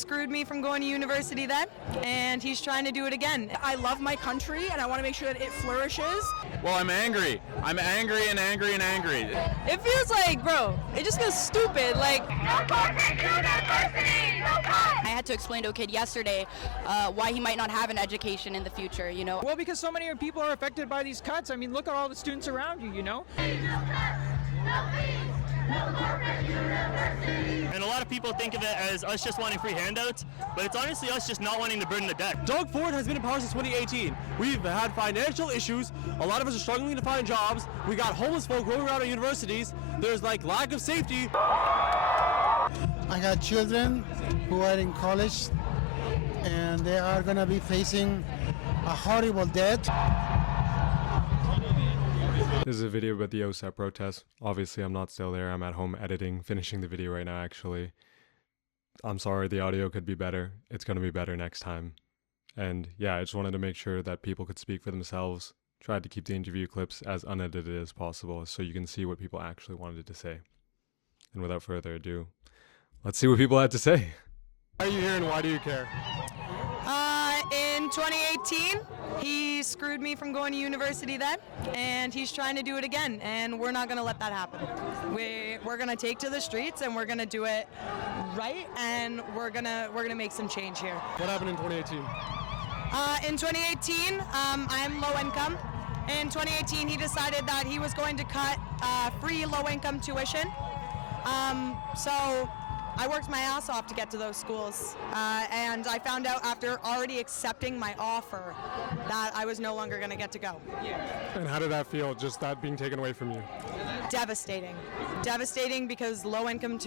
screwed me from going to university then, and he's trying to do it again. I love my country, and I want to make sure that it flourishes. Well, I'm angry. I'm angry and angry and angry. It feels like, bro, it just feels stupid. Like, no corporate university, no cut. I had to explain to a kid yesterday why he might not have an education in the future, you know. Well, because so many people are affected by these cuts. I mean, look at all the students around you, you know. No cuts, no fees, no corporate university. And a lot of people think of it as us just wanting free handouts, but it's honestly us just not wanting to burden the debt. Doug Ford has been in power since 2018. We've had financial issues. A lot of us are struggling to find jobs. We got homeless folk roaming around our universities. There's like lack of safety. I got children who are in college, and they are going to be facing a horrible debt. This is a video about the Osap Protest. Obviously, I'm not still there. I'm at home editing, finishing the video right now, actually. I'm sorry, the audio could be better. It's going to be better next time. And yeah, I just wanted to make sure that people could speak for themselves. Tried to keep the interview clips as unedited as possible so you can see what people actually wanted to say. And without further ado, let's see what people had to say. Why are you here and why do you care? In 2018, he screwed me from going to university then, and he's trying to do it again, and we're not going to let that happen. We're going to take to the streets, and we're going to do it right, and we're gonna make some change here. What happened in 2018? In 2018, I'm low income. In 2018, he decided that he was going to cut free low-income tuition. So I worked my ass off to get to those schools, and I found out after already accepting my offer that I was no longer going to get to go. And how did that feel, just that being taken away from you? Devastating. Devastating because low-income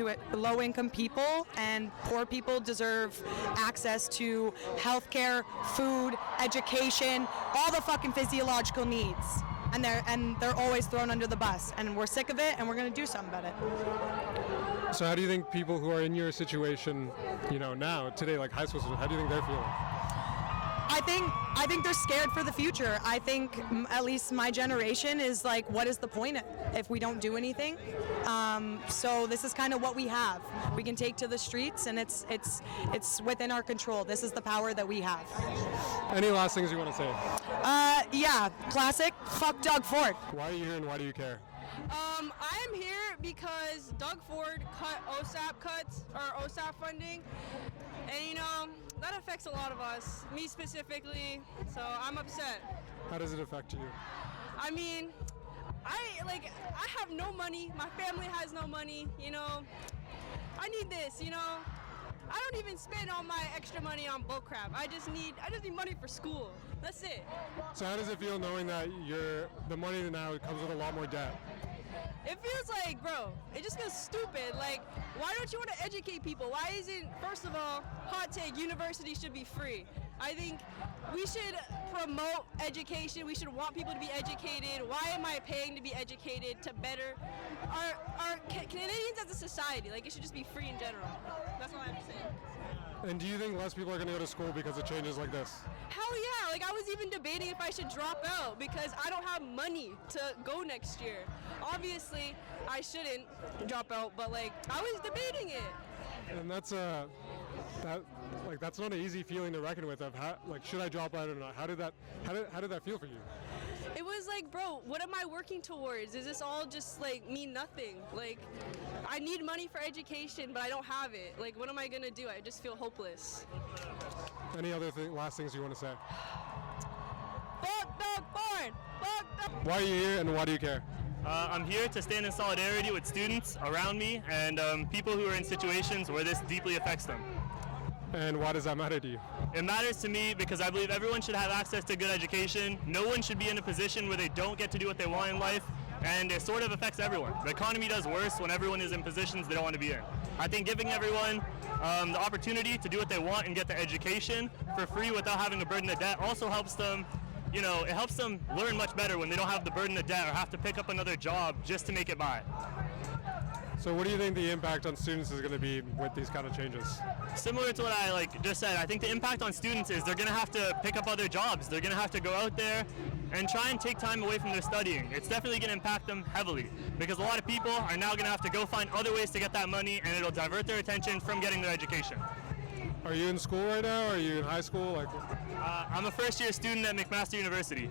people and poor people deserve access to healthcare, food, education, all the fucking physiological needs. And they're always thrown under the bus, and we're sick of it, and we're going to do something about it. So how do you think people who are in your situation, you know, now, today, like high school students, how do you think they're feeling? I think they're scared for the future. I think at least my generation is like, what is the point if we don't do anything? So this is kind of what we have. We can take to the streets, and it's within our control. This is the power that we have. Any last things you want to say? Yeah, classic. Fuck Doug Ford. Why are you here and why do you care? I'm here because Doug Ford cut OSAP cuts, or OSAP funding, and you know, that affects a lot of us, me specifically, so I'm upset. How does it affect you? I mean, I have no money, my family has no money, you know, I need this, you know. I don't even spend all my extra money on bullcrap. I just need money for school. That's it. So how does it feel knowing that the money now comes with a lot more debt? It feels like, bro, it just feels stupid. Like, why don't you want to educate people? Why isn't, first of all, hot take, university should be free. I think we should promote education. We should want people to be educated. Why am I paying to be educated to better our Canadians as a society? Like, it should just be free in general. That's all I have to say. And do you think less people are going to go to school because of changes like this? Hell yeah, like I was even debating if I should drop out because I don't have money to go next year. Obviously, I shouldn't drop out, but like I was debating it. And that's not an easy feeling to reckon with. Of how, like, should I drop out or not? How did that feel for you? It was like, bro, what am I working towards? Is this all just like mean nothing? Like, I need money for education, but I don't have it. Like, what am I gonna do? I just feel hopeless. Any other last things you want to say? Fuck Doug Ford! Fuck Doug. Why are you here and why do you care? I'm here to stand in solidarity with students around me and people who are in situations where this deeply affects them. And why does that matter to you? It matters to me because I believe everyone should have access to good education. No one should be in a position where they don't get to do what they want in life, and it sort of affects everyone. The economy does worse when everyone is in positions they don't want to be in. I think giving everyone the opportunity to do what they want and get the education for free without having to burden the debt also helps them, you know, it helps them learn much better when they don't have the burden of debt or have to pick up another job just to make it by. So what do you think the impact on students is going to be with these kind of changes? Similar to what I just said, I think the impact on students is they're going to have to pick up other jobs. They're going to have to go out there and try and take time away from their studying. It's definitely going to impact them heavily because a lot of people are now going to have to go find other ways to get that money, and it'll divert their attention from getting their education. Are you in school right now? Are you in high school? Like, I'm a first-year student at McMaster University.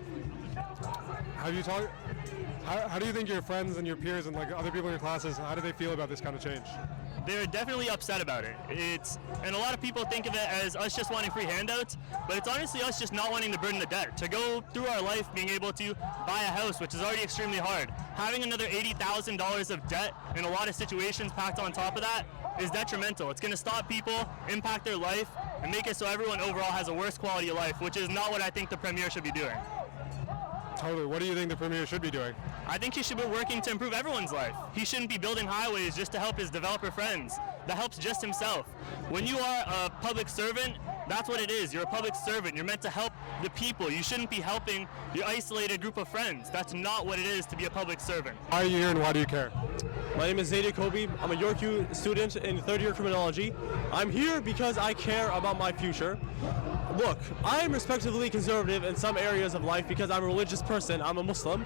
have you talked? How do you think your friends and your peers and like other people in your classes, how do they feel about this kind of change? They're definitely upset about it. And a lot of people think of it as us just wanting free handouts, but it's honestly us just not wanting to burden the debt. To go through our life being able to buy a house, which is already extremely hard, having another $80,000 of debt in a lot of situations packed on top of that is detrimental. It's going to stop people, impact their life, and make it so everyone overall has a worse quality of life, which is not what I think the Premier should be doing. Totally. What do you think the Premier should be doing? I think he should be working to improve everyone's life. He shouldn't be building highways just to help his developer friends. That helps just himself. When you are a public servant, that's what it is. You're a public servant. You're meant to help the people. You shouldn't be helping your isolated group of friends. That's not what it is to be a public servant. Why are you here and why do you care? My name is Zadia Kobe. I'm a York U student in third year criminology. I'm here because I care about my future. Look, I'm respectively conservative in some areas of life because I'm a religious person. I'm a Muslim.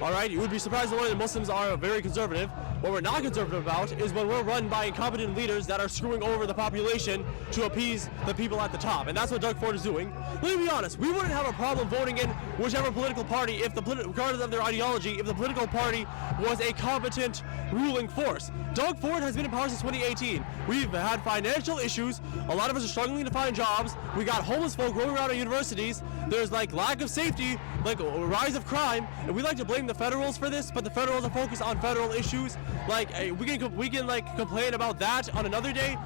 All right, you would be surprised to learn that Muslims are very conservative. What we're not conservative about is when we're run by incompetent leaders that are screwing over the population to appease the people at the top. And that's what Doug Ford is doing. Let me be honest, we wouldn't have a problem voting in whichever political party, if regardless of their ideology, if the political party was a competent ruling force. Doug Ford has been in power since 2018. We've had financial issues. A lot of us are struggling to find jobs. We got homeless folk roaming around our universities. There's like lack of safety, like a rise of crime, and we like to blame the federals for this, but the federals are focused on federal issues. Like we can like complain about that on another day.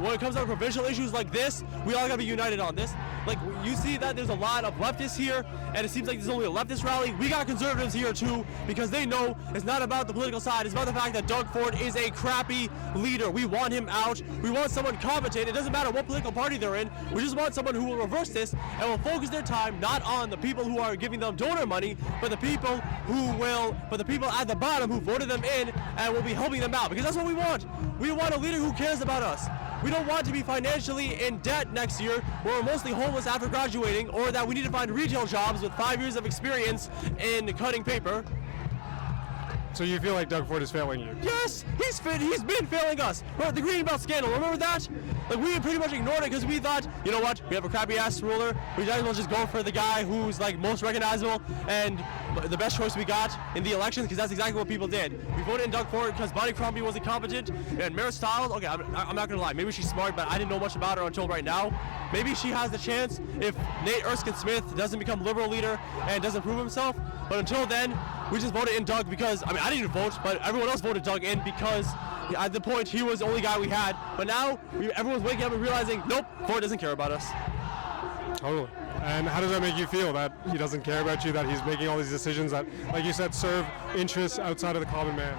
When it comes down to provincial issues like this, we all gotta be united on this. Like you see that there's a lot of leftists here, and it seems like there's only a leftist rally. We got conservatives here too, because they know it's not about the political side. It's about the fact that Doug Ford is a crappy leader. We want him out. We want someone competent. It doesn't matter what political party they're in. We just want someone who will reverse this and will focus their time not on the people who are giving them donor money, but the people at the bottom who voted them in and will be helping them out. Because that's what we want. We want a leader who cares about us. We don't want to be financially in debt next year where we're mostly homeless after graduating, or that we need to find retail jobs with 5 years of experience in cutting paper. So you feel like Doug Ford is failing you? Yes, he's been failing us. The Greenbelt scandal, remember that? Like we pretty much ignored it because we thought, you know what, we have a crappy ass ruler. We might as well just go for the guy who's like most recognizable and the best choice we got in the elections, because that's exactly what people did. We voted in Doug Ford because Bonnie Crombie was incompetent, and Mayor Stiles, okay, I'm not gonna lie, maybe she's smart, but I didn't know much about her until right now. Maybe she has the chance if Nate Erskine-Smith doesn't become Liberal leader and doesn't prove himself. But until then, we just voted in Doug because, I mean, I didn't even vote, but everyone else voted Doug in because at the point he was the only guy we had. But now everyone's waking up and realizing, nope, Ford doesn't care about us. Totally. And how does that make you feel, that he doesn't care about you, that he's making all these decisions that, like you said, serve interests outside of the common man?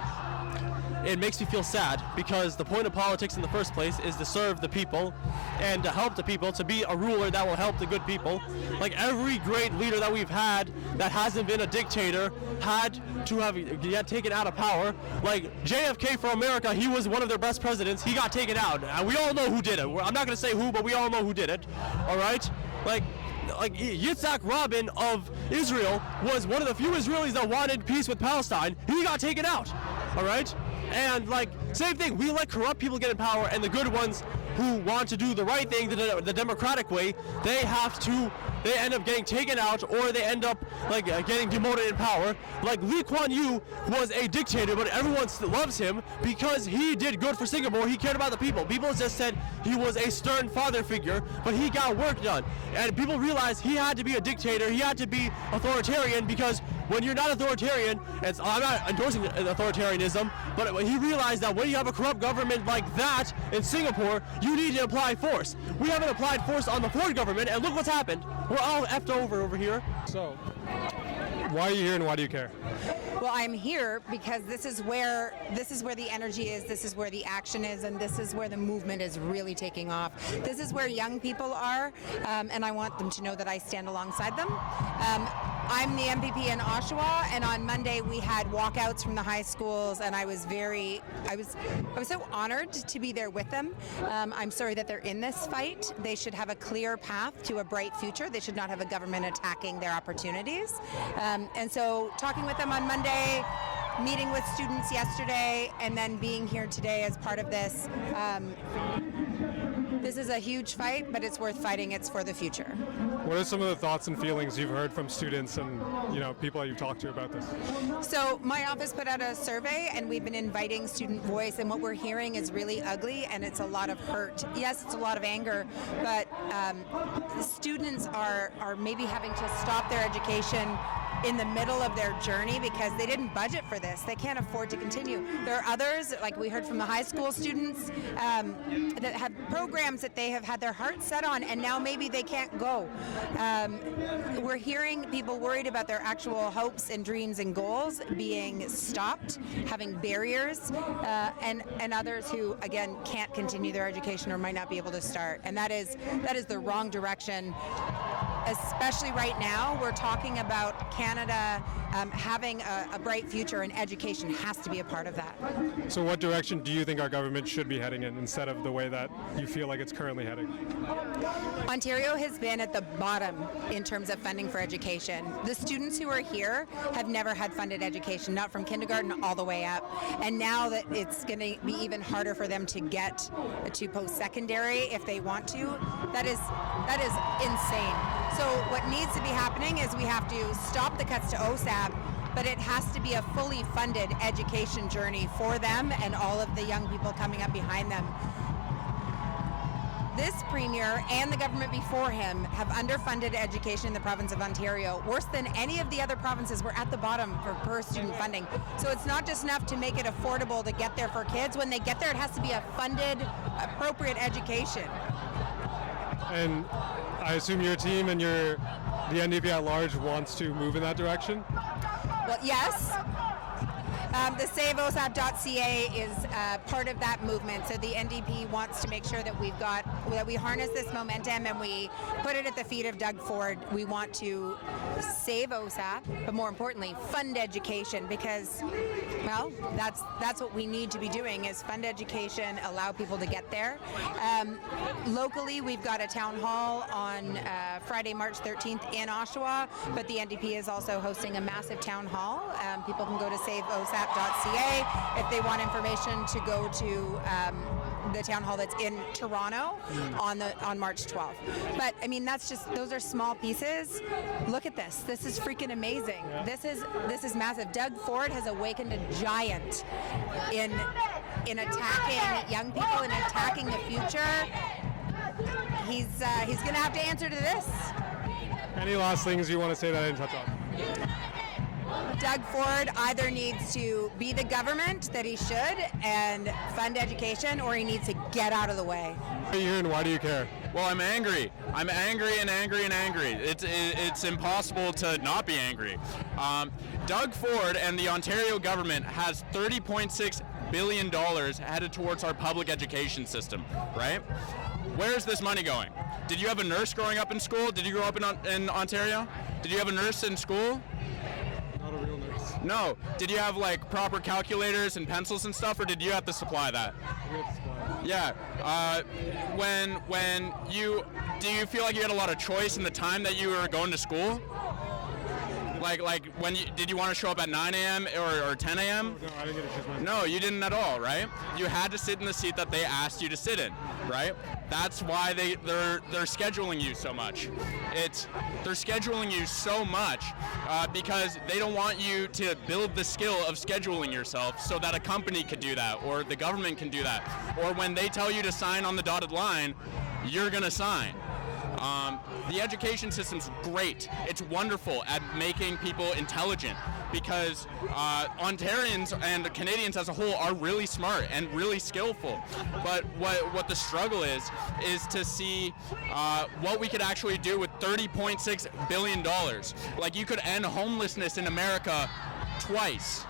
It makes me feel sad because the point of politics in the first place is to serve the people and to help the people, to be a ruler that will help the good people. Like every great leader that we've had that hasn't been a dictator had to have get taken out of power. Like JFK for America, he was one of their best presidents. He got taken out, and we all know who did it. I'm not going to say who, but we all know who did it. All right, like Yitzhak Rabin of Israel was one of the few Israelis that wanted peace with Palestine. He got taken out. All right. And like, same thing, we let corrupt people get in power, and the good ones who want to do the right thing the democratic way, they end up getting taken out, or they end up like getting demoted in power. Like Lee Kuan Yew was a dictator, but everyone loves him because he did good for Singapore. He cared about the people. People just said he was a stern father figure, but he got work done. And people realized he had to be a dictator, he had to be authoritarian, because when you're not authoritarian, I'm not endorsing authoritarianism, but he realized that when you have a corrupt government like that in Singapore, you need to apply force. We haven't applied force on the Ford government, and look what's happened. We're all effed over here. So, why are you here and why do you care? Well, I'm here because this is where the energy is, this is where the action is, and this is where the movement is really taking off. This is where young people are, and I want them to know that I stand alongside them. I'm the MPP in Oshawa, and on Monday we had walkouts from the high schools, and I was so honored to be there with them. I'm sorry that they're in this fight. They should have a clear path to a bright future. They should not have a government attacking their opportunities. And so talking with them on Monday, meeting with students yesterday, and then being here today as part of this. This is a huge fight, but it's worth fighting. It's for the future. What are some of the thoughts and feelings you've heard from students and people that you've talked to about this? So my office put out a survey, and we've been inviting student voice, and what we're hearing is really ugly, and it's a lot of hurt. Yes, it's a lot of anger, but students are maybe having to stop their education in the middle of their journey because they didn't budget for this. They can't afford to continue. There are others, like we heard from the high school students, that have programs that they have had their hearts set on, and now maybe they can't go. We're hearing people worried about their actual hopes and dreams and goals being stopped, having barriers, and others who, again, can't continue their education or might not be able to start. And that is the wrong direction. Especially right now, we're talking about Canada having a bright future, and education has to be a part of that. So what direction do you think our government should be heading in instead of the way that you feel like it's currently heading? Ontario has been at the bottom in terms of funding for education. The students who are here have never had funded education, not from kindergarten all the way up. And now that it's going to be even harder for them to get to post-secondary if they want to, that is insane. So what needs to be happening is we have to stop the cuts to OSAP, but it has to be a fully funded education journey for them and all of the young people coming up behind them. This premier and the government before him have underfunded education in the province of Ontario, worse than any of the other provinces. We're at the bottom for per student funding. So it's not just enough to make it affordable to get there for kids. When they get there, it has to be a funded, appropriate education. And I assume your team and the NDP at large wants to move in that direction? Well, yes. The saveosap.ca is part of that movement. So the NDP wants to make sure that we harness this momentum and we put it at the feet of Doug Ford. We want to save OSAP, but more importantly, fund education, because, well, that's what we need to be doing, is fund education, allow people to get there. Locally, we've got a town hall on Friday, March 13th in Oshawa, but the NDP is also hosting a massive town hall. People can go to saveosap.ca if they want information to go to the town hall that's in Toronto on March 12th. But I mean, those are small pieces. Look at this. This is freaking amazing. This is massive. Doug Ford has awakened a giant in attacking young people and attacking the future. He's going to have to answer to this. Any last things you want to say that I didn't touch on? Doug Ford either needs to be the government that he should and fund education, or he needs to get out of the way. What are you here and why do you care? Well, I'm angry. I'm angry and angry and angry. It's impossible to not be angry. Doug Ford and the Ontario government has $30.6 billion headed towards our public education system, right? Where's this money going? Did you have a nurse growing up in school? Did you grow up in Ontario? Did you have a nurse in school? Not a real nurse. No. Did you have like proper calculators and pencils and stuff, or did you have to supply that? Yeah. Do you feel like you had a lot of choice in the time that you were going to school? Like did you want to show up at 9 a.m. or 10 a.m.? No, I didn't get to choose my. No, you didn't at all, right? You had to sit in the seat that they asked you to sit in, right? That's why they're scheduling you so much. They're scheduling you so much because they don't want you to build the skill of scheduling yourself so that a company could do that, or the government can do that, or when they tell you to sign on the dotted line, you're gonna sign. The education system's great. It's wonderful at making people intelligent because Ontarians and Canadians as a whole are really smart and really skillful. But what the struggle is to see what we could actually do with $30.6 billion. Like, you could end homelessness in America twice.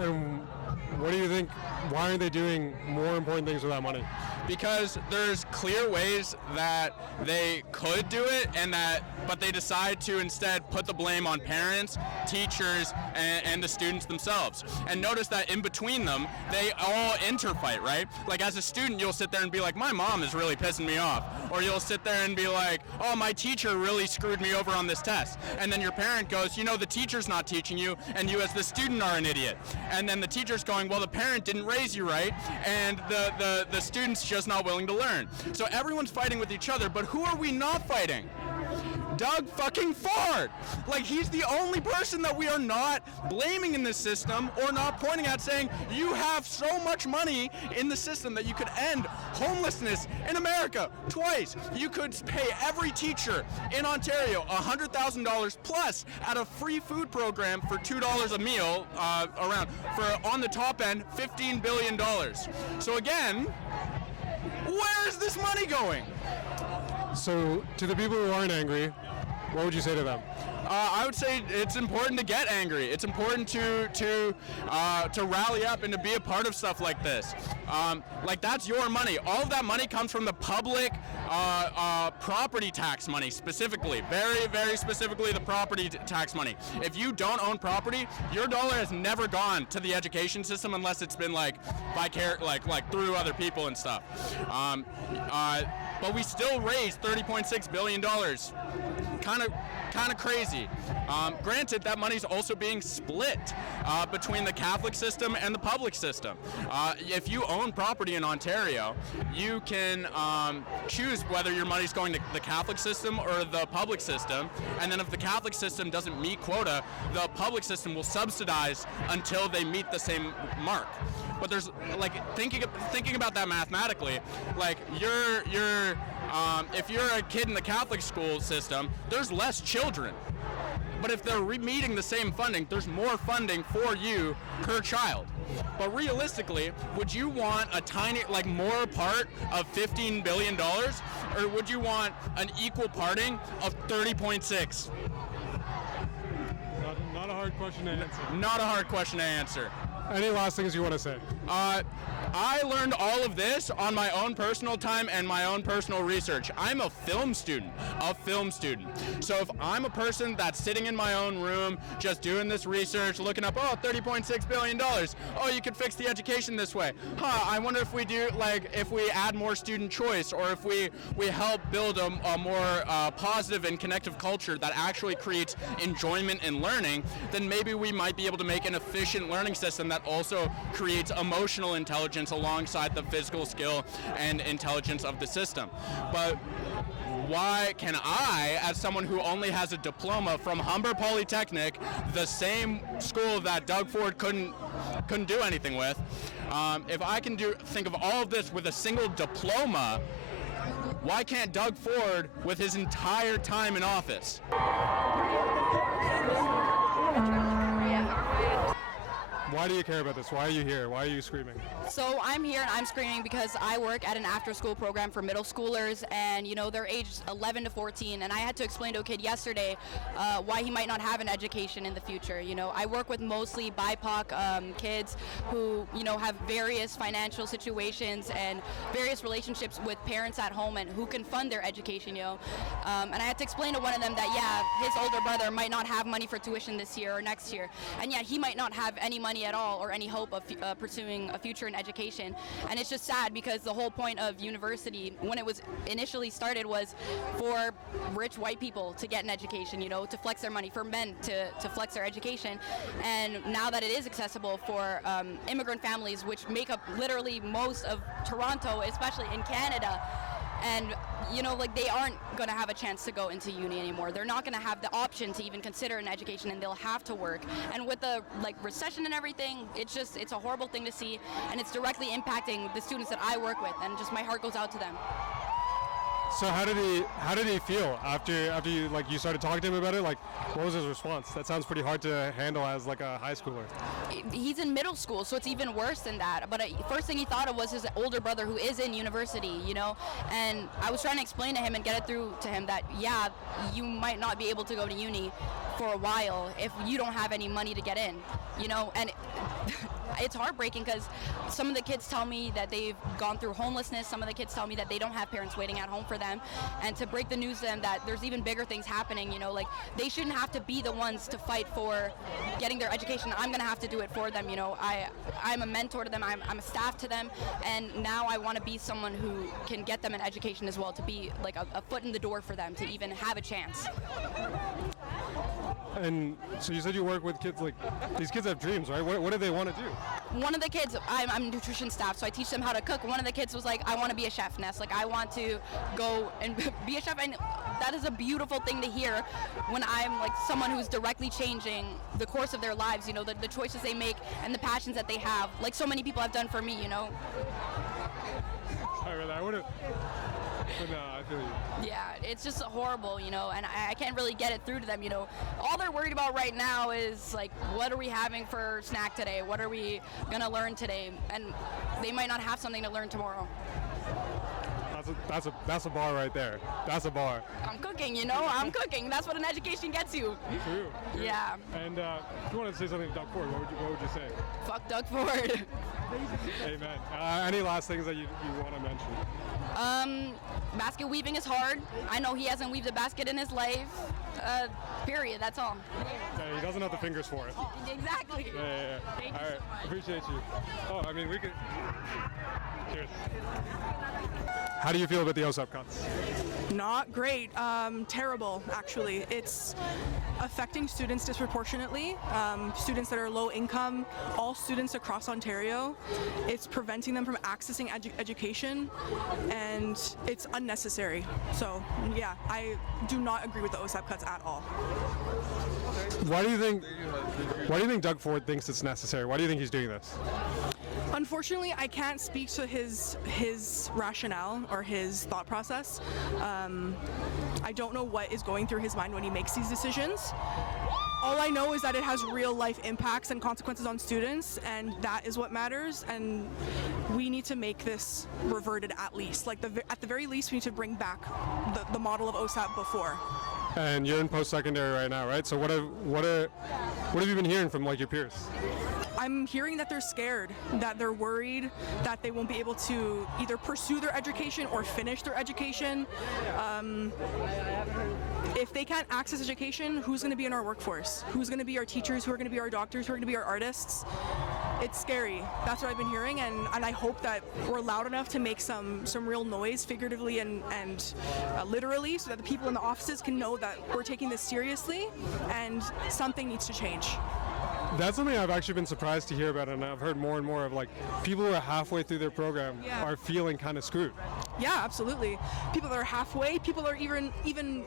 And what do you think? Why aren't they doing more important things with that money? Because there's clear ways that they could do it, but they decide to instead put the blame on parents, teachers, and the students themselves. And notice that in between them, they all interfight, right? Like, as a student, you'll sit there and be like, my mom is really pissing me off. Or you'll sit there and be like, oh, my teacher really screwed me over on this test. And then your parent goes, the teacher's not teaching you, and you as the student are an idiot. And then the teacher's going, well, the parent didn't raise you right, and the student's just just not willing to learn. So everyone's fighting with each other, but who are we not fighting? Doug fucking Ford! Like, he's the only person that we are not blaming in this system or not pointing at, saying, you have so much money in the system that you could end homelessness in America twice. You could pay every teacher in Ontario $100,000 plus at a free food program for $2 a meal around, for on the top end, $15 billion. So again, where is this money going? So, to the people who aren't angry, what would you say to them? I would say it's important to get angry. It's important to rally up and to be a part of stuff like this. Like, that's your money. All of that money comes from the public property tax money, specifically. Very, very specifically the property tax money. If you don't own property, your dollar has never gone to the education system unless it's been like through other people and stuff. But we still raised $30.6 billion. Kind of crazy. Granted, that money's also being split between the Catholic system and the public system. If you own property in Ontario, you can choose whether your money's going to the Catholic system or the public system, and then if the Catholic system doesn't meet quota, the public system will subsidize until they meet the same mark. But there's, like, thinking about that mathematically, like, if you're a kid in the Catholic school system, there's less children. But if they're meeting the same funding, there's more funding for you per child. But realistically, would you want a tiny, like, more part of $15 billion, or would you want an equal parting of 30.6? Not a hard question to answer. Not a hard question to answer. Any last things you want to say? I learned all of this on my own personal time and my own personal research. I'm a film student. So if I'm a person that's sitting in my own room, just doing this research, looking up, $30.6 billion. Oh, you could fix the education this way. I wonder if we do, like, if we add more student choice, or if we help build a more positive and connective culture that actually creates enjoyment in learning, then maybe we might be able to make an efficient learning system that also creates emotional intelligence alongside the physical skill and intelligence of the system. But why can I, as someone who only has a diploma from Humber Polytechnic, the same school that Doug Ford couldn't do anything with, if I can think of all of this with a single diploma, why can't Doug Ford with his entire time in office? Why do you care about this? Why are you here? Why are you screaming? So I'm here and I'm screaming because I work at an after-school program for middle schoolers, and they're aged 11 to 14, and I had to explain to a kid yesterday why he might not have an education in the future. I work with mostly BIPOC kids who have various financial situations and various relationships with parents at home and who can fund their education. And I had to explain to one of them that his older brother might not have money for tuition this year or next year, and yet he might not have any money at all or any hope of pursuing a future in education. And it's just sad because the whole point of university, when it was initially started, was for rich white people to get an education, to flex their money, for men to flex their education. And now that it is accessible for immigrant families, which make up literally most of Toronto, especially in Canada, and they aren't going to have a chance to go into uni anymore. They're not going to have the option to even consider an education, and they'll have to work. And with the recession and everything, it's a horrible thing to see, and it's directly impacting the students that I work with, and just my heart goes out to them. So how did he feel after you started talking to him about it? Like, what was his response? That sounds pretty hard to handle as like a high schooler. He's in middle school, so it's even worse than that. But first thing he thought of was his older brother who is in university, and I was trying to explain to him and get it through to him that you might not be able to go to uni for a while if you don't have any money to get in, and it's heartbreaking because some of the kids tell me that they've gone through homelessness. Some of the kids tell me that they don't have parents waiting at home for them, and to break the news to them that there's even bigger things happening, they shouldn't have to be the ones to fight for getting their education. I'm going to have to do it for them. I'm a mentor to them. I'm a staff to them, and now I want to be someone who can get them an education as well, to be like a foot in the door for them to even have a chance. And so you said you work with kids, like, these kids have dreams, right? What do they want to do? One of the kids, I'm nutrition staff, so I teach them how to cook. One of the kids was like, I want to be a chef, Ness. Like, I want to go and be a chef. And that is a beautiful thing to hear when I'm like someone who's directly changing the course of their lives, you know, the choices they make and the passions that they have, like so many people have done for me, you know. Sorry, I would have. But no, I feel you. Yeah, it's just horrible, you know, and I can't really get it through to them, you know. All they're worried about right now is, like, what are we having for snack today? What are we going to learn today? And they might not have something to learn tomorrow. That's a bar right there. That's a bar. I'm cooking, you know, I'm cooking. That's what an education gets you. True. Yeah. And if you wanted to say something to Doug Ford, what would you say? Fuck Doug Ford. Amen. Any last things that you want to mention? Basket weaving is hard. I know he hasn't weaved a basket in his life. Period. That's all. Yeah, he doesn't have the fingers for it. Exactly. Yeah. Thank all you right. so much. Appreciate you. Oh, I mean, we could. Cheers. How do you feel about the OSAP cuts? Not great. Terrible, actually. It's affecting students disproportionately. Students that are low income, all students across Ontario. It's preventing them from accessing education, and it's unnecessary. So, yeah, I do not agree with the OSAP cuts at all. Why do you think Doug Ford thinks it's necessary? Why do you think he's doing this? Unfortunately, I can't speak to his rationale or his thought process. I don't know what is going through his mind when he makes these decisions. All I know is that it has real life impacts and consequences on students, and that is what matters, and we need to make this reverted at least. Like, at the very least, we need to bring back the model of OSAP before. And you're in post-secondary right now, right? So what have you been hearing from, like, your peers? I'm hearing that they're scared, that they're worried that they won't be able to either pursue their education or finish their education. If they can't access education, who's going to be in our workforce? Who's going to be our teachers? Who are going to be our doctors? Who are going to be our artists? It's scary. That's what I've been hearing, and I hope that we're loud enough to make some real noise, figuratively and literally, so that the people in the offices can know that we're taking this seriously and something needs to change. That's something I've actually been surprised to hear about, and I've heard more and more of, like, people who are halfway through their program are feeling kind of screwed. Yeah, absolutely. People that are halfway, people that are even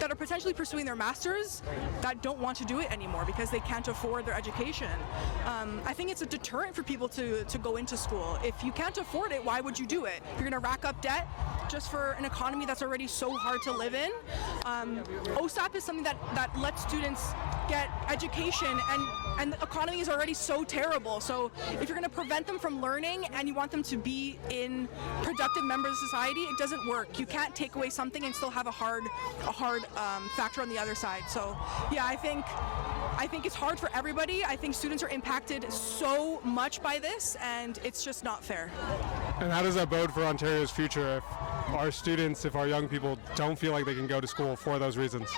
that are potentially pursuing their masters that don't want to do it anymore because they can't afford their education. I think it's a deterrent for people to go into school. If you can't afford it, why would you do it? You're going to rack up debt just for an economy that's already so hard to live in. OSAP is something that lets students get education, and the economy is already so terrible. So if you're going to prevent them from learning and you want them to be in productive members of society, it doesn't work. You can't take away something and still have a hard factor on the other side. So yeah, I think it's hard for everybody. I think students are impacted so much by this, and it's just not fair. And how does that bode for Ontario's future if our students, if our young people don't feel like they can go to school for those reasons?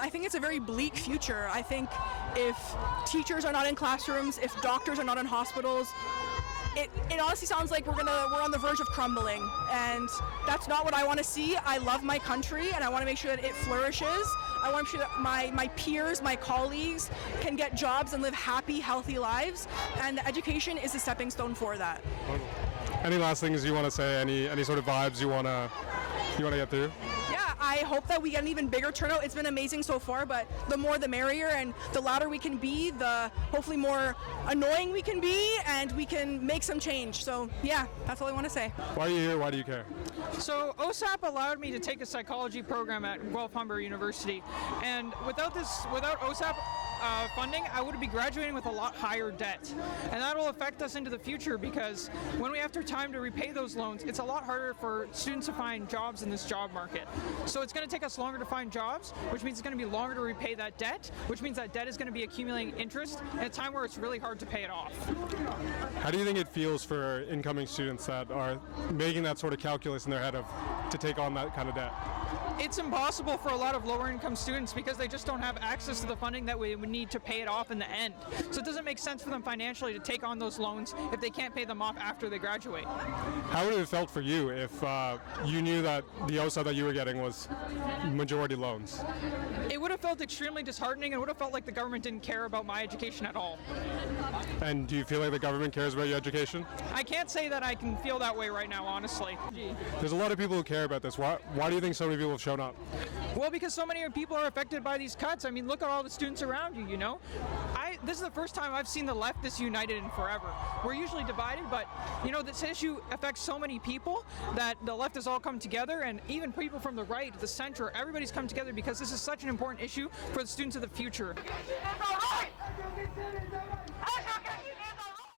I think it's a very bleak future. I think if teachers are not in classrooms, if doctors are not in hospitals, it honestly sounds like we're on the verge of crumbling, and that's not what I want to see. I love my country, and I want to make sure that it flourishes. I want to make sure that my peers, my colleagues can get jobs and live happy, healthy lives, and the education is a stepping stone for that. Any last things you want to say? Any sort of vibes you want to get through? Yeah, I hope that we get an even bigger turnout. It's been amazing so far, but the more the merrier, and the louder we can be, the hopefully more annoying we can be, and we can make some change. So yeah, that's all I want to say. Why are you here? Why do you care? So OSAP allowed me to take a psychology program at Guelph Humber University, and without OSAP funding, I would be graduating with a lot higher debt, and that will affect us into the future because when we have time to repay those loans, it's a lot harder for students to find jobs in this job market. So it's going to take us longer to find jobs, which means it's going to be longer to repay that debt, which means that debt is going to be accumulating interest at a time where it's really hard to pay it off. How do you think it feels for incoming students that are making that sort of calculus in their head to take on that kind of debt? it's impossible for a lot of lower income students because they just don't have access to the funding that we would need to pay it off in the end. So it doesn't make sense for them financially to take on those loans if they can't pay them off after they graduate. How would it have felt for you if you knew that the OSAP that you were getting was majority loans? It would have felt extremely disheartening and would have felt like the government didn't care about my education at all. And do you feel like the government cares about your education? I can't say that I can feel that way right now, honestly. There's a lot of people who care about this. Why do you think so many people have shown up? Well, because so many people are affected by these cuts. I mean, look at all the students around you, you know? This is the first time I've seen the left this united in forever. We're usually divided, but, you know, this issue affects so many people that the left has all come together, and even people from the right, the center, everybody's come together because this is such an important issue for the students of the future. It's all right!